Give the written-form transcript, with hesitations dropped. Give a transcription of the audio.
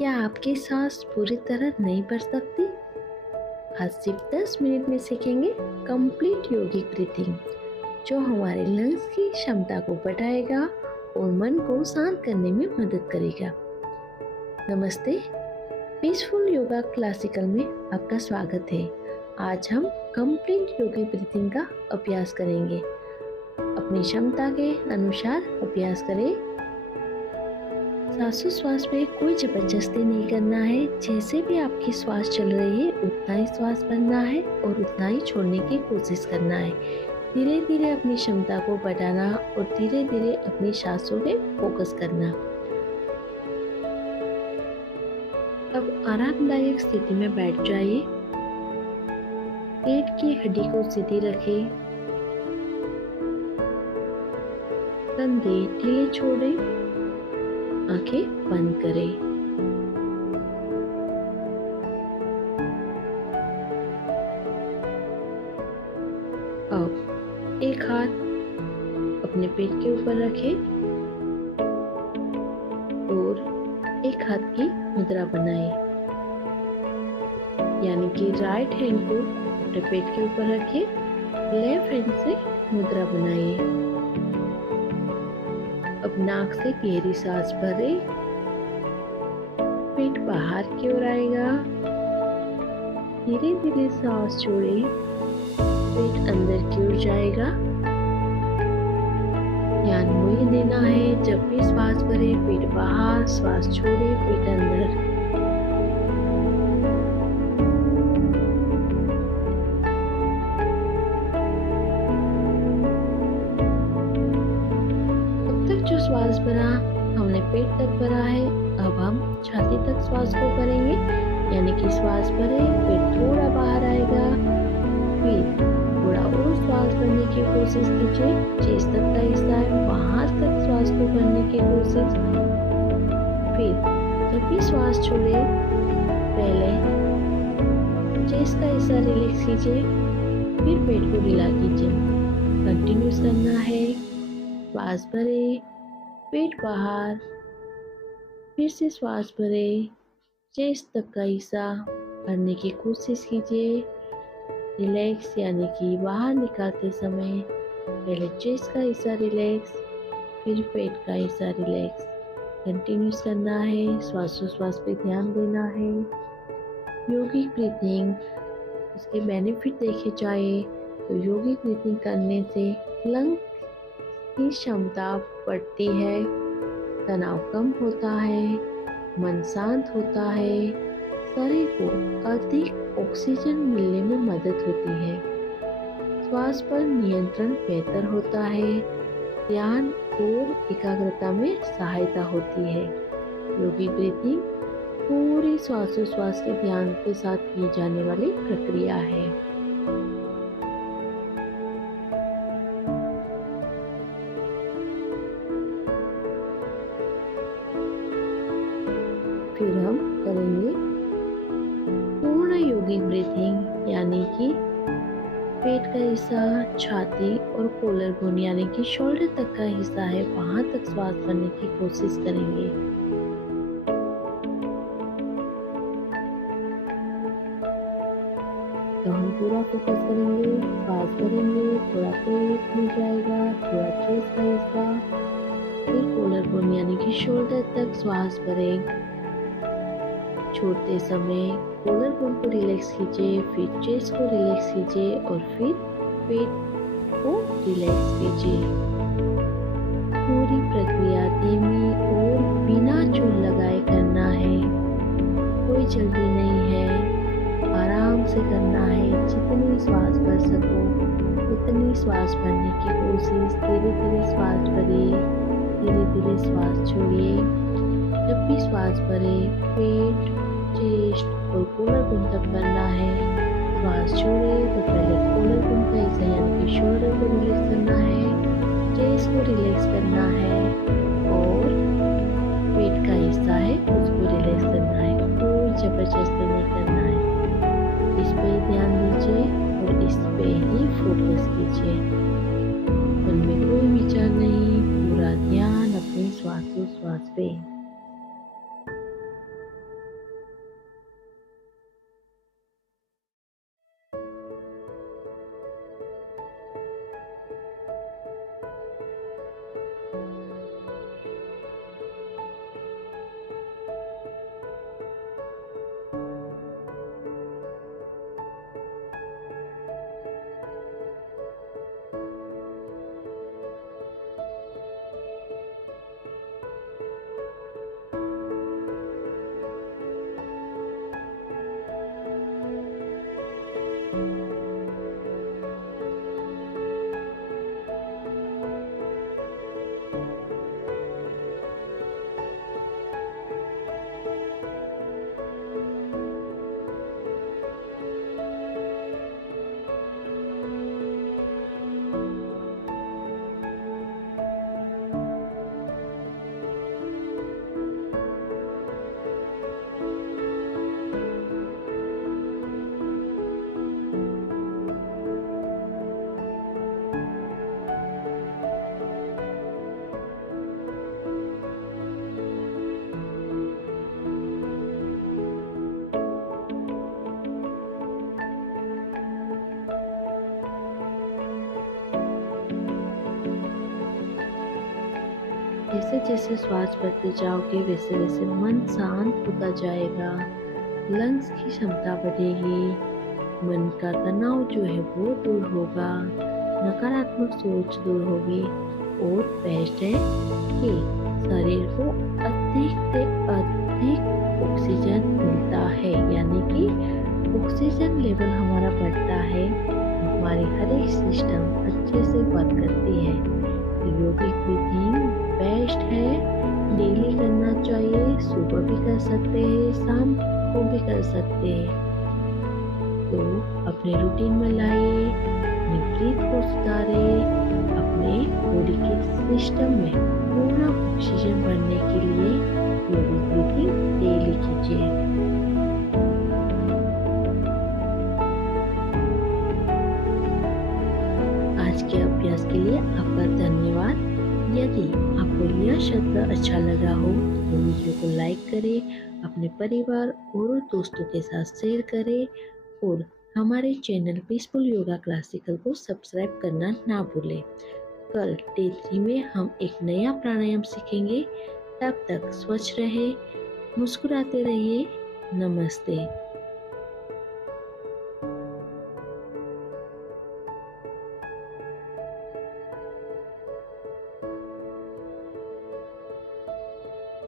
क्या आपकी सांस पूरी तरह नहीं बढ़ सकती? आज सिर्फ 10 मिनट में सीखेंगे कंप्लीट योगिक ब्रीथिंग, जो हमारे लंग्स की क्षमता को बढ़ाएगा और मन को शांत करने में मदद करेगा। नमस्ते, पीसफुल योगा क्लासिकल में आपका स्वागत है। आज हम कंप्लीट योगिक ब्रीथिंग का अभ्यास करेंगे। अपनी क्षमता के अनुसार अभ्यास करें। श्वासोश्वास में कोई जबरदस्ती नहीं करना है। जैसे भी आपकी श्वास चल रही है उतना ही श्वास भरना है और उतना ही छोड़ने की कोशिश करना है। धीरे धीरे अपनी क्षमता को बढ़ाना और धीरे धीरे अपनी सांसों पे फोकस करना। अब आरामदायक स्थिति में बैठ जाइए। पेट की हड्डी को सीधी रखें। कंधे ढीले छोड़ें। आंखें बंद करें। अब एक हाथ अपने पेट के ऊपर रखें और एक हाथ की मुद्रा बनाएं, यानी कि राइट हैंड को अपने पेट के ऊपर रखें, लेफ्ट हैंड से मुद्रा बनाइए। अब नाक से गहरी सांस भरें। पेट बाहर की ओर आएगा। धीरे धीरे सांस छोड़ें। पेट अंदर की ओर जाएगा। ध्यान वही देना है, जब भी श्वास भरे पेट बाहर, श्वास छोड़े पेट अंदर। जो श्वास भरा हमने पेट तक भरा है, अब हम छाती तक श्वास को भरेंगे, यानी कि श्वास भरे पेट थोड़ा बाहर आएगा। फिर थोड़ा और श्वास भरने की कोशिश कीजिए। चेस्ट तक का हिस्सा है वहां तक श्वास को भरने की कोशिश। फिर जब भी श्वास छोड़े पहले चेस्ट का हिस्सा रिलैक्स कीजिए, फिर पेट को ढीला कीजिए। कंटिन्यूस करना है। श्वास भरे पेट बाहर, फिर से श्वास भरे चेस्ट तक का हिस्सा भरने की कोशिश कीजिए। रिलैक्स, यानी कि बाहर निकालते समय पहले चेस्ट का हिस्सा रिलैक्स, फिर पेट का हिस्सा रिलैक्स। कंटिन्यूस करना है। श्वासोश्वास पे ध्यान देना है। योगिक ब्रीथिंग, उसके बेनिफिट देखे जाए तो योगिक ब्रीथिंग करने से लंग की क्षमता बढ़ती है, तनाव कम होता है, मन शांत होता है, शरीर को अधिक ऑक्सीजन मिलने में मदद होती है, श्वास पर नियंत्रण बेहतर होता है, ध्यान और एकाग्रता में सहायता होती है। योगिक ब्रीथिंग पूरी श्वासोश्वास के ध्यान के साथ की जाने वाली प्रक्रिया है। फिर हम करेंगे पूर्ण योगिक ब्रीथिंग, यानी कि पेट का हिस्सा, छाती और कॉलर बोन यानी कि शोल्डर तक का हिस्सा है वहां तक श्वास भरने की कोशिश करेंगे। तो हम पूरा फोकस करेंगे, श्वास भरेंगे, थोड़ा पेट मिल जाएगा, थोड़ा चेस्ट का हिस्सा, फिर कॉलर बोन यानी कि शोल्डर तक श्वास भरें। छोड़ते समय कॉलर बोन को रिलैक्स कीजिए, फिर चेस्ट को रिलैक्स कीजिए और फिर पेट को रिलैक्स कीजिए। पूरी प्रक्रिया धीमी और बिना जोर लगाए करना है। कोई जल्दी नहीं है, आराम से करना है। जितनी श्वास भर सको उतनी श्वास भरने की कोशिश। धीरे धीरे श्वास भरे, धीरे धीरे श्वास छोड़िए। जब भी श्वास भरे पेट, चेस्ट और कॉलर बोन तक भरना है। श्वास छोड़े तो पहले कॉलर बोन का हिस्सा यानी कि शोल्डर को रिलैक्स करना है, चेस्ट को रिलैक्स करना है और पेट का हिस्सा है उसको रिलैक्स करना है। कोई जबरदस्ती नहीं करना है। इस पे ध्यान दीजिए और इस पे ही फोकस कीजिए। मन में कोई विचार नहीं, पूरा ध्यान अपने श्वासोश्वास पे। जैसे जैसे श्वास भरते जाओगे वैसे वैसे मन शांत होता जाएगा, लंग्स की क्षमता बढ़ेगी, मन का तनाव जो है वो दूर होगा, नकारात्मक सोच दूर होगी और बेस्ट है कि शरीर को अधिक से अधिक ऑक्सीजन मिलता है, यानी कि ऑक्सीजन लेवल हमारा बढ़ता है, हमारी हर एक सिस्टम अच्छे से वर्क करती है। योगिक ब्रीथिंग बेस्ट है, डेली करना चाहिए, सुबह भी कर सकते हैं, शाम को भी कर सकते हैं। तो अपने रूटीन में लाइए, अपनी ब्रीथ को सुधारें, अपने बॉडी के सिस्टम में पूरा ऑक्सीजन भरने के लिए योगिक ब्रीथिंग डेली कीजिए। आज के अभ्यास के लिए आपका धन्यवाद। यदि आपको यह सत्र अच्छा लगा हो तो वीडियो को लाइक करें, अपने परिवार और दोस्तों के साथ शेयर करें और हमारे चैनल पीसफुल योगा क्लासिकल को सब्सक्राइब करना ना भूलें। कल डे 3 में हम एक नया प्राणायाम सीखेंगे। तब तक स्वच्छ रहे, मुस्कुराते रहिए। नमस्ते।